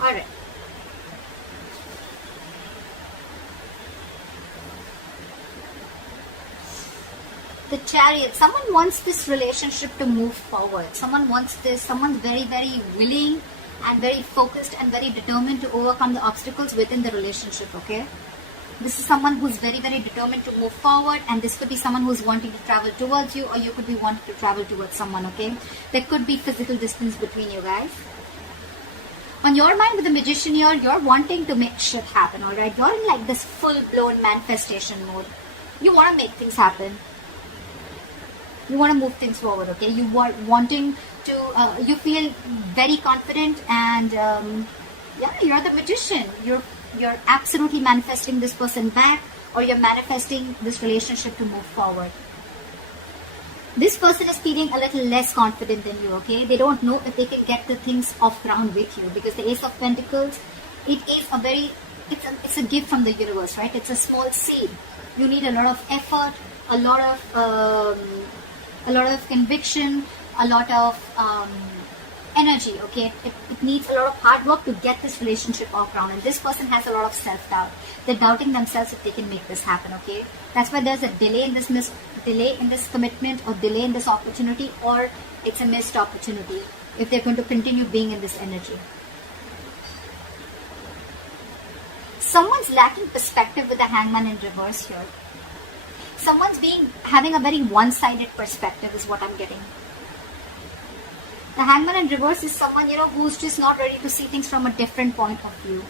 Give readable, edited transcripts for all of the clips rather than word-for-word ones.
Alright. The Chariot. Someone wants this relationship to move forward. Someone wants this. Someone's very, very willing and very focused and very determined to overcome the obstacles within the relationship, okay? This is someone who's very, very determined to move forward, and this could be someone who's wanting to travel towards you, or you could be wanting to travel towards someone, okay? There could be physical distance between you guys. On your mind with the Magician here, you're wanting to make shit happen, alright? You're in like this full-blown manifestation mode. You want to make things happen. You want to move things forward, okay? You are wanting to, you feel very confident, and yeah, you're the Magician. You're absolutely manifesting this person back, or you're manifesting this relationship to move forward. This person is feeling a little less confident than you, okay? They don't know if they can get the things off ground with you, because the Ace of Pentacles, it is a very, it's a gift from the universe, right? It's a small seed. You need a lot of effort, a lot of conviction, a lot of energy, okay? It needs a lot of hard work to get this relationship off ground, and this person has a lot of self-doubt. They're doubting themselves if they can make this happen, okay? That's why there's a delay in this commitment, or delay in this opportunity, or it's a missed opportunity if they're going to continue being in this energy. Someone's lacking perspective with the Hangman in reverse here. Someone's having a very one-sided perspective is what I'm getting. The Hangman in reverse is someone, who's just not ready to see things from a different point of view.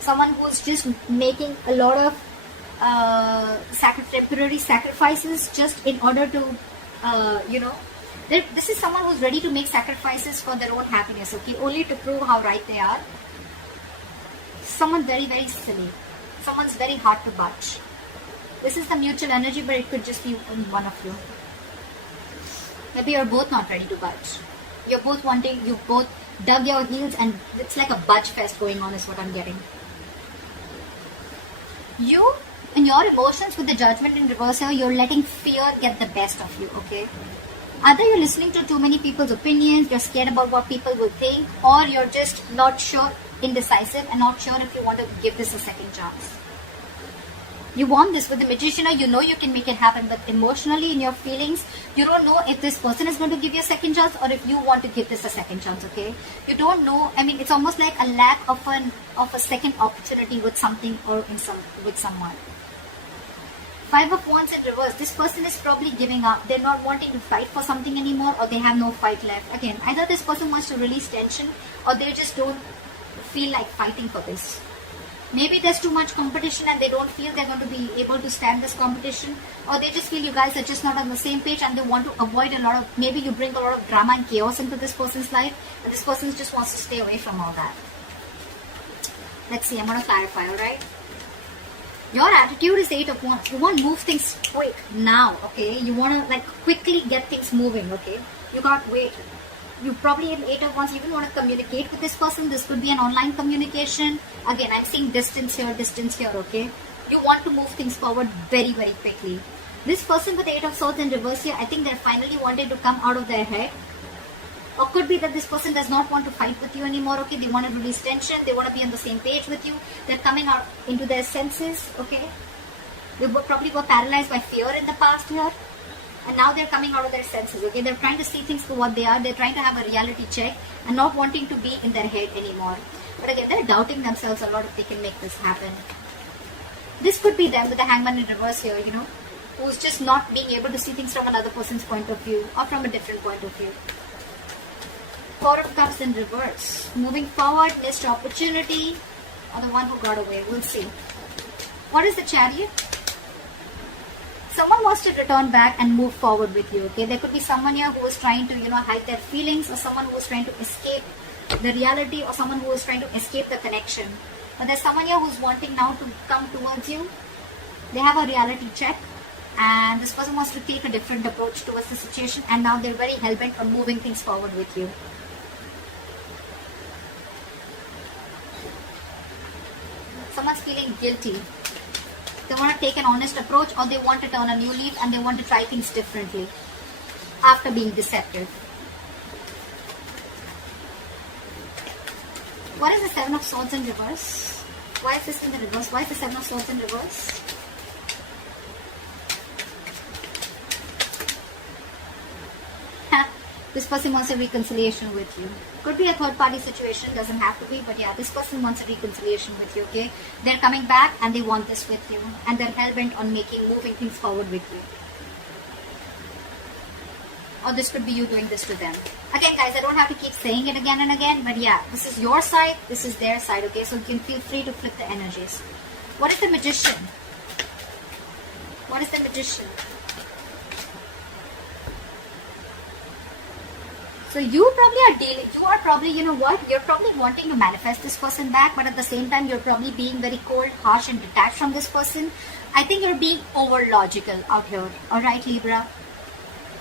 Someone who's just making a lot of temporary sacrifices just in order to, this is someone who's ready to make sacrifices for their own happiness, okay, only to prove how right they are. Someone very, very silly. Someone's very hard to budge. This is the mutual energy, but it could just be one of you. Maybe you're both not ready to budge. You've both dug your heels, and it's like a budge fest going on is what I'm getting. You, in your emotions with the Judgment in reverse here, you're letting fear get the best of you, okay? Either you're listening to too many people's opinions, you're scared about what people will think, or you're just not sure, indecisive, and not sure if you want to give this a second chance. You want this with the Magician, or you know you can make it happen, but emotionally in your feelings, you don't know if this person is going to give you a second chance, or if you want to give this a second chance, okay? You don't know. I mean, it's almost like a lack of a second opportunity with something, or with someone. Five of Wands in reverse. This person is probably giving up. They're not wanting to fight for something anymore, or they have no fight left. Again, either this person wants to release tension, or they just don't feel like fighting for this. Maybe there's too much competition and they don't feel they're going to be able to stand this competition, or they just feel you guys are just not on the same page, and they want to avoid maybe you bring a lot of drama and chaos into this person's life, and this person just wants to stay away from all that. Let's see, I'm going to clarify, alright? Your attitude is 8 of Wands. You want to move things quick now, okay? You want to quickly get things moving, okay? You can't wait. You probably in 8 of Wands even want to communicate with this person. This could be an online communication. Again, I'm seeing distance here, okay? You want to move things forward very, very quickly. This person with 8 of Swords in reverse here, I think they're finally wanting to come out of their head. Or could be that this person does not want to fight with you anymore, okay? They want to release tension. They want to be on the same page with you. They're coming out into their senses, okay? They probably were paralyzed by fear in the past here. And now they're coming out of their senses, okay? They're trying to see things for what they are. They're trying to have a reality check and not wanting to be in their head anymore. But again, they're doubting themselves a lot if they can make this happen. This could be them with the Hangman in reverse here, who's just not being able to see things from another person's point of view, or from a different point of view. Four of Cups in reverse. Moving forward, missed opportunity, or the one who got away. We'll see. What is the Chariot? Someone wants to return back and move forward with you, okay? There could be someone here who is trying to, hide their feelings, or someone who is trying to escape the reality, or someone who is trying to escape the connection. But there's someone here who's wanting now to come towards you. They have a reality check, and this person wants to take a different approach towards the situation, and now they're very hell-bent on moving things forward with you. Someone's feeling guilty. They want to take an honest approach, or they want to turn a new leaf and they want to try things differently after being deceptive. What is the Seven of Swords in reverse? Why is this in the reverse? Why is the Seven of Swords in reverse? This person wants a reconciliation with you. Could be a third party situation, doesn't have to be, but yeah, this person wants a reconciliation with you, okay? They're coming back and they want this with you, and they're hell-bent on moving things forward with you. Or this could be you doing this to them. Again, guys, I don't have to keep saying it again and again, but yeah, this is your side, this is their side, okay? So you can feel free to flip the energies. What is the Magician? What is the Magician? So you are probably, you know what, you're probably wanting to manifest this person back, but at the same time, you're probably being very cold, harsh, and detached from this person. I think you're being over logical out here, alright, Libra?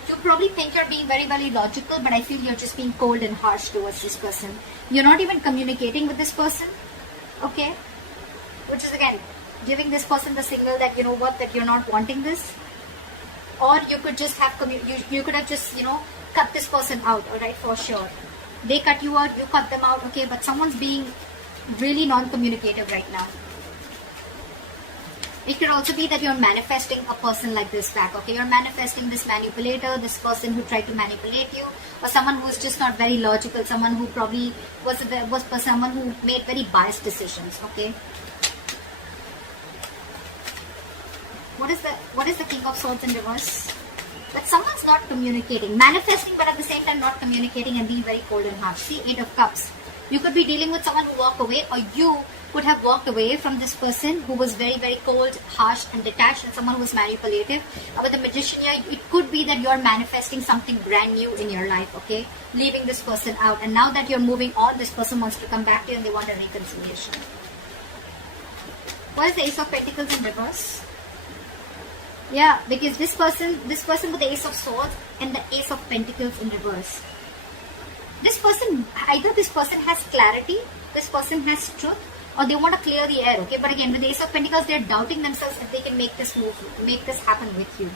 You probably think you're being very, very logical, but I feel you're just being cold and harsh towards this person. You're not even communicating with this person, okay? Which is, again, giving this person the signal that, you know what, that you're not wanting this. Or you could just have, you could have just, you know, cut this person out, alright, for sure. They cut you out, you cut them out, okay, but someone's being really non-communicative right now. It could also be that you're manifesting a person like this back, okay? You're manifesting this manipulator, this person who tried to manipulate you, or someone who's just not very logical, someone who probably was someone who made very biased decisions, okay? What is the King of Swords in reverse? But someone's not communicating, manifesting, but at the same time not communicating and being very cold and harsh. See, Eight of Cups. You could be dealing with someone who walked away, or you could have walked away from this person who was very, very cold, harsh, and detached, and someone who was manipulative. With the Magician here, it could be that you're manifesting something brand new in your life, okay? Leaving this person out. And now that you're moving on, this person wants to come back to you and they want a reconciliation. What is the Ace of Pentacles in reverse? Yeah, because this person with the Ace of Swords and the Ace of Pentacles in reverse. This person, either this person has clarity, this person has truth, or they want to clear the air, okay? But again, with the Ace of Pentacles, they're doubting themselves if they can make this move, make this happen with you.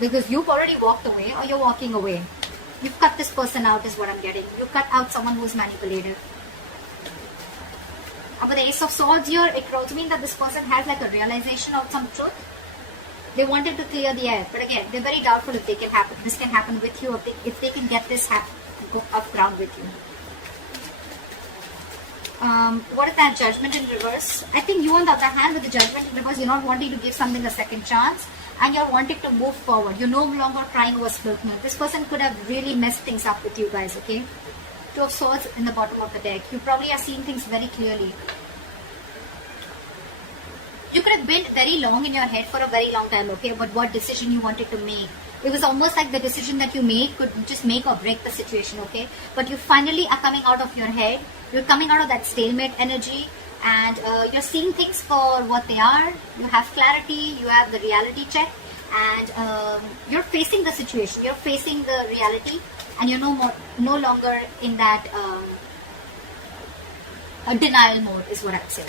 Because you've already walked away, or you're walking away. You've cut this person out is what I'm getting. You cut out someone who's manipulative. But the Ace of Swords here, it could also mean that this person has like a realization of some truth. They wanted to clear the air, but again, they're very doubtful if this can happen with you, if they can get this up ground with you. What is that? Judgment in reverse? I think you, on the other hand, with the Judgment in reverse, you're not wanting to give something a second chance, and you're wanting to move forward. You're no longer crying over spilt milk. This person could have really messed things up with you guys, okay? Two of Swords in the bottom of the deck. You probably are seeing things very clearly. You could have been very long in your head for a very long time, okay, but what decision you wanted to make. It was almost like the decision that you made could just make or break the situation, okay? But you finally are coming out of your head. You're coming out of that stalemate energy, and you're seeing things for what they are. You have clarity, you have the reality check, and you're facing the situation. You're facing the reality, and you're no longer in that denial mode is what I'd say.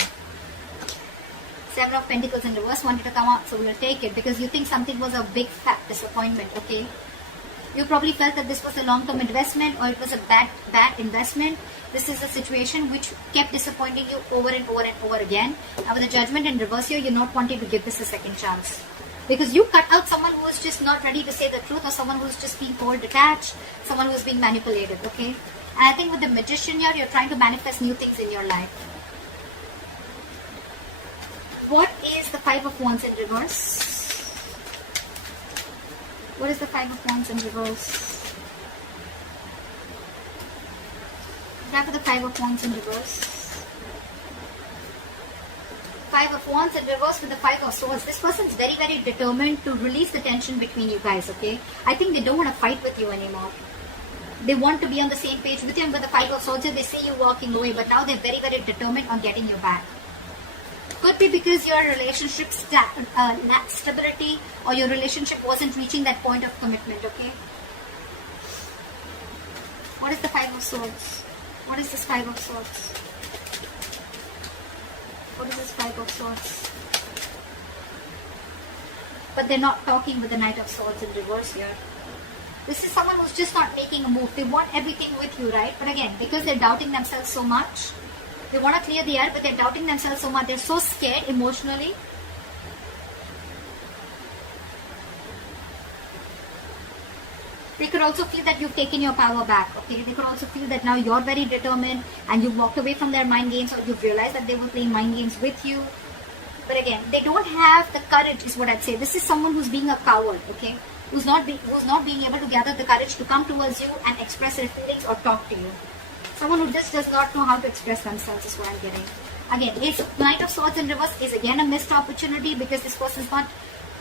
Seven of Pentacles in reverse wanted to come out, so we'll take it because you think something was a big fat disappointment, okay? You probably felt that this was a long-term investment, or it was a bad investment. This is a situation which kept disappointing you over and over and over again. Now with the Judgment in reverse here, you're not wanting to give this a second chance. Because you cut out someone who is just not ready to say the truth, or someone who's just being cold, detached, someone who's being manipulated, okay? And I think with the Magician here, you're trying to manifest new things in your life. What is the Five of Wands in reverse? What is the Five of Wands in reverse? Grab the Five of Wands in reverse. Five of Wands in reverse with the Five of Swords. This person's very, very determined to release the tension between you guys, okay? I think they don't want to fight with you anymore. They want to be on the same page with you, and with the Five of Swords, they see you walking away, but now they're very, very determined on getting you back. Could be because your relationship lacked stability, or your relationship wasn't reaching that point of commitment, okay? What is the Five of Swords? What is this Five of Swords? What is this Five of Swords? But they're not talking with the Knight of Swords in reverse here. This is someone who's just not making a move. They want everything with you, right? But again, because they're doubting themselves so much, They want to clear the air, but they're doubting themselves so much. They're so scared emotionally. They could also feel that you've taken your power back, okay? They could also feel that now you're very determined and you've walked away from their mind games, or you've realized that they were playing mind games with you. But again, they don't have the courage, is what I'd say. This is someone who's being a coward, okay? Who's not being able to gather the courage to come towards you and express their feelings or talk to you. Someone who just does not know how to express themselves is what I'm getting. Again, Knight of Swords in reverse is again a missed opportunity, because this person's not...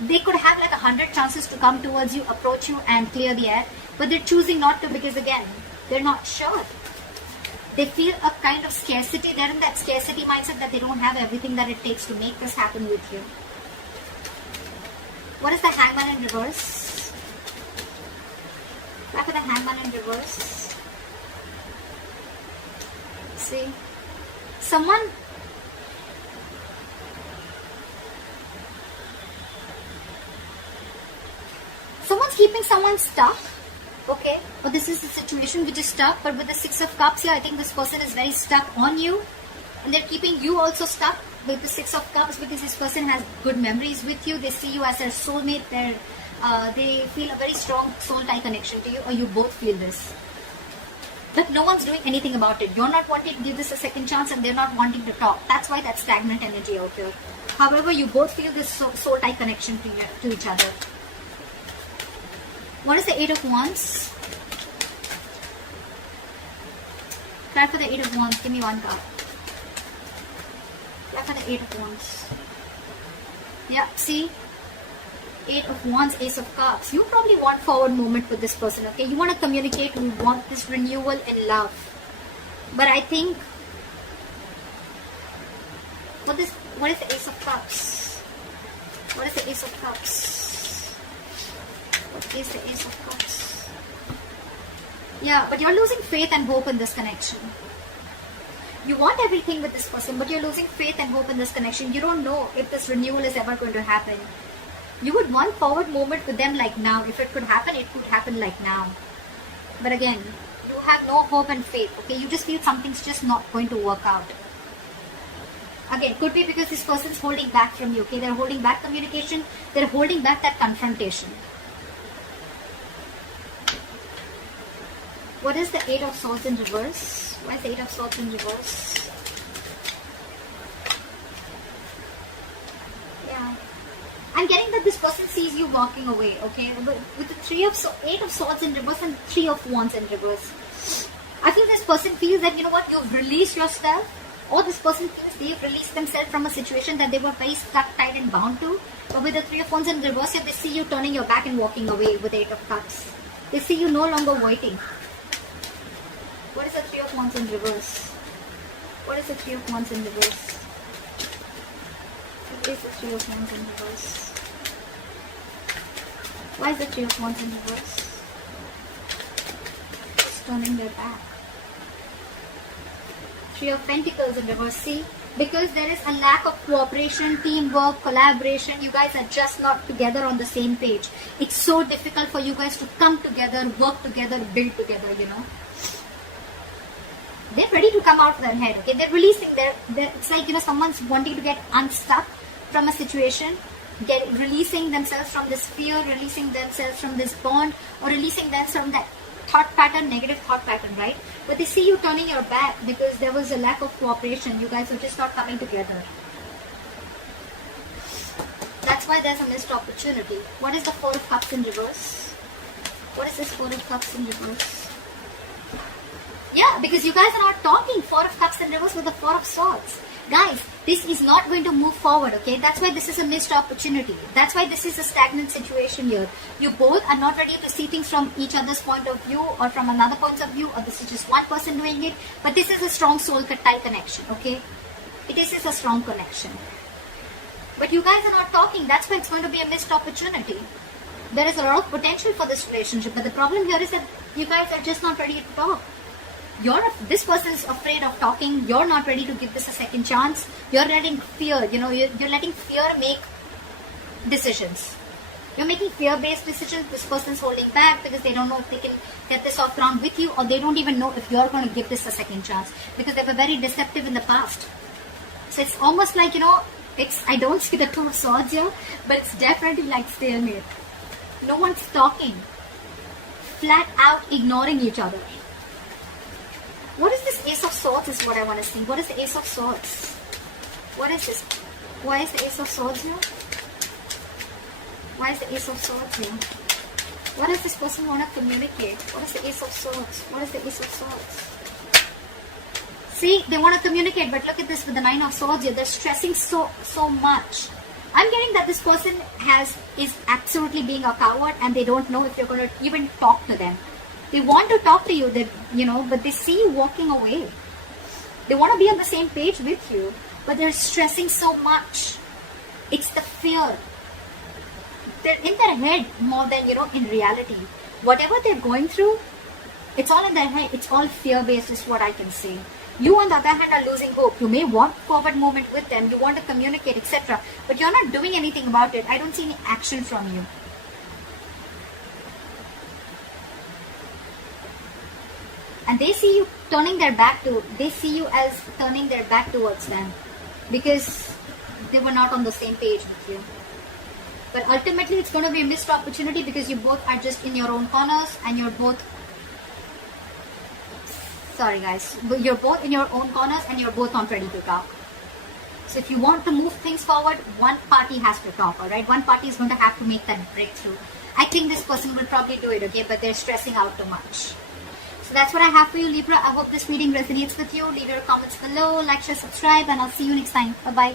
They could have like 100 chances to come towards you, approach you and clear the air, but they're choosing not to, because again, they're not sure. They feel a kind of scarcity. They're in that scarcity mindset that they don't have everything that it takes to make this happen with you. What is the Hangman in reverse? Back with the Hangman in reverse. See? Someone's keeping someone stuck, okay? But this is the situation which is stuck. But with the Six of Cups here, I think this person is very stuck on you, and they're keeping you also stuck with the Six of Cups, because this person has good memories with you. They see you as their soulmate. They feel a very strong soul tie connection to you, or you both feel this. But no one's doing anything about it. You're not wanting to give this a second chance, and they're not wanting to talk. That's why that stagnant energy out here. However, you both feel this soul tie connection to each other. What is the Eight of Wands? Try for the Eight of Wands. Give me one card. Try for the Eight of Wands. Yeah, see? Eight of Wands, Ace of Cups. You probably want forward movement with this person, okay? You want to communicate. You want this renewal in love. But I think... What is the Ace of Cups? What is the Ace of Cups? What is the Ace of Cups? Yeah, but you're losing faith and hope in this connection. You want everything with this person, but you're losing faith and hope in this connection. You don't know if this renewal is ever going to happen. You would want forward movement with them like now. If it could happen like now. But again, you have no hope and faith, okay? You just feel something's just not going to work out. Again, could be because this person's holding back from you, okay? They're holding back communication. They're holding back that confrontation. What is the Eight of Swords in reverse? Why is the Eight of Swords in reverse? Yeah. I'm getting that this person sees you walking away, okay? With the Eight of Swords in reverse and Three of Wands in reverse. I feel this person feels that, you know what, you've released yourself, or this person feels they've released themselves from a situation that they were very stuck, tied and bound to. But with the Three of Wands in reverse, they see you turning your back and walking away with the Eight of Cups. They see you no longer waiting. What is the Three of Wands in reverse? What is the Three of Wands in reverse? What is the Three of Wands in reverse? Why is the Three of Wands in reverse? Just turning their back. Three of Pentacles in reverse. See? Because there is a lack of cooperation, teamwork, collaboration. You guys are just not together on the same page. It's so difficult for you guys to come together, work together, build together, you know. They're ready to come out of their head, okay? They're releasing it's like, you know, someone's wanting to get unstuck from a situation, releasing themselves from this fear, releasing themselves from this bond, or releasing themselves from that thought pattern, negative thought pattern, right? But they see you turning your back because there was a lack of cooperation. You guys are just not coming together. That's why there's a missed opportunity. What is the Four of Cups in reverse? What is this Four of Cups in reverse? Yeah, because you guys are not talking. Four of Cups in reverse with the Four of Swords. Guys, this is not going to move forward, okay? That's why this is a missed opportunity. That's why this is a stagnant situation here. You both are not ready to see things from each other's point of view or from another point of view, or this is just one person doing it. But this is a strong soul tie connection, okay? This is a strong connection. But you guys are not talking. That's why it's going to be a missed opportunity. There is a lot of potential for this relationship. But the problem here is that you guys are just not ready to talk. This person is afraid of talking. You're not ready to give this a second chance. You're letting fear, you know, you're letting fear make decisions. You're making fear-based decisions. This person's holding back because they don't know if they can get this off ground with you, or they don't even know if you're going to give this a second chance because they were very deceptive in the past. So it's almost like, I don't see the two of swords here, but it's definitely like stalemate. No one's talking. Flat out ignoring each other. What is this Ace of Swords is what I want to see. What is the Ace of Swords? What is this? Why is the Ace of Swords here? Why is the Ace of Swords here? What does this person want to communicate? What is the Ace of Swords? What is the Ace of Swords? See, they want to communicate, but look at this with the Nine of Swords here. They're stressing so much. I'm getting that this person is absolutely being a coward, and they don't know if you're going to even talk to them. They want to talk to you, but they see you walking away. They want to be on the same page with you, but they're stressing so much. It's the fear. They're in their head more than, in reality. Whatever they're going through, it's all in their head. It's all fear-based is what I can say. You, on the other hand, are losing hope. You may want forward movement with them. You want to communicate, etc. But you're not doing anything about it. I don't see any action from you. And they see you they see you as turning their back towards them because they were not on the same page with you. But ultimately, it's going to be a missed opportunity because you both are just in your own corners, and you're both... Sorry guys, you're both in your own corners and you're both not ready to talk. So if you want to move things forward, one party has to talk, alright? One party is going to have to make that breakthrough. I think this person will probably do it, okay? But they're stressing out too much. So that's what I have for you, Libra. I hope this reading resonates with you. Leave your comments below, like, share, subscribe, and I'll see you next time. Bye-bye.